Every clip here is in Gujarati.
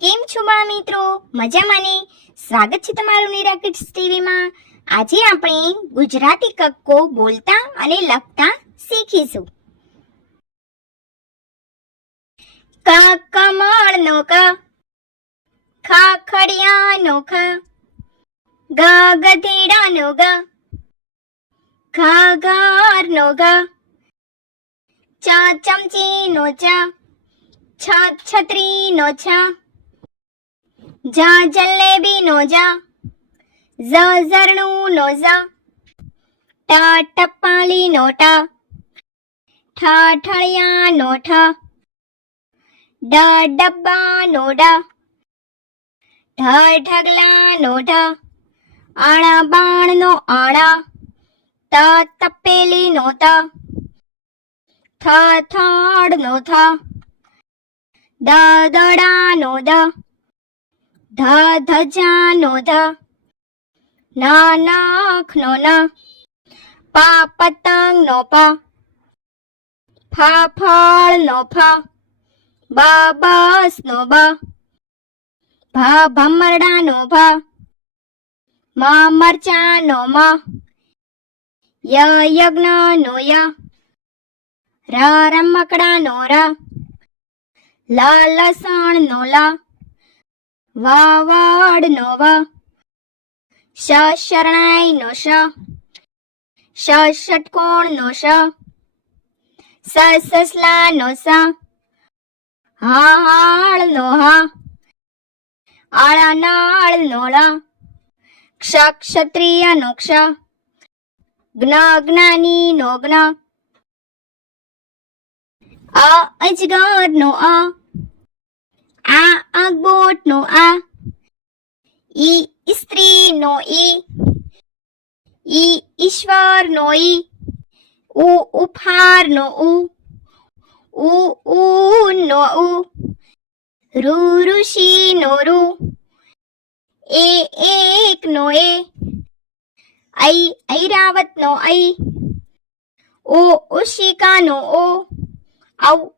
કેમ છો બાળ મિત્રો? મજામાં ને? સ્વાગત છે તમારું નીરા કિડ્સ ટીવીમાં. આજે આપણે ગુજરાતી કક્કો બોલતા અને લખતા શીખીશું. ક કમળનો ક, ખ ખડિયાનો ખ, ગ ગધેડાનો ગ, ઘ ઘરનો ઘ, ચ ચમચીનો ચ, છ છત્રીનો છ, જ જલેબીનો જ, ઝ ઝરણુંનો ઝ, ટ ટપાલીનો ટ, ઠ ઠળિયાનો ઠ, ડ ડબ્બાનો ડ, ઢ ઢગલાનો ઢ, અણ બાણનો અણ, ત તપેલીનો ત, થ થડનો થ, દ દડાનો દ, ધ ધજાનો ધ, ન નખનો ન, પ પતંગનો પ, ફ ફળનો ફ, બ બસનો બ, ભ ભમરડાનો ભ, મ મરચાનો મ, ય યજ્ઞનો ય, ર રમકડાનો ર, લ લસણનો લ, વ વડનો વ, શ શરણાઈનો શ, ષ ષટકોણનો ષ, સ સસલાનો સ, હ હળનો હ, અળ નળનો ળ, ક્ષ ક્ષત્રિયનો ક્ષ, જ્ઞ જ્ઞાનીનો જ્ઞ, અ અજગરનો અ, આ અગબોટનો આ, ઈ સ્ત્રીનો ઈ, ઈશ્વરનો ઈ, ઉપહારનો ઉ, ઊનો ઉ, ઋષિનો ઋ, એકનો એ, ઐરાવતનો ઐ, ઉશિકાનો ઓ,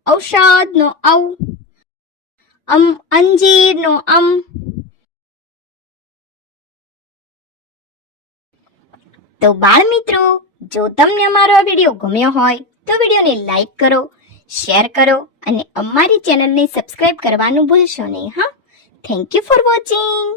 ઔષધનો ઔ, અંજીરનો અમ. તો બાળ મિત્રો, જો તમને અમારો આ વિડીયો ગમ્યો હોય તો વિડીયોને લાઈક કરો, શેર કરો અને અમારી ચેનલને સબસ્ક્રાઇબ કરવાનું ભૂલશો નહીં. હા, થેન્ક યુ ફોર વોચિંગ.